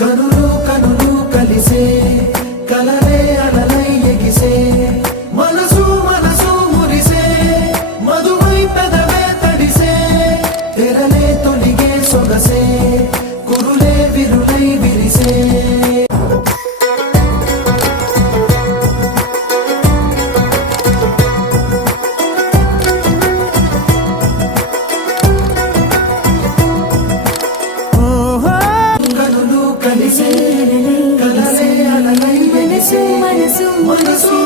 కనులు కనులు కలిసే కలలే అలలై ఎగిసే మనసు మనసు మురిసే మధువై పెదవే తడిసే తెరలే తొలిగే సొగసే కురులే విరులై విరిసే కలిసే కలలే అలలై ఎగిసే మనసు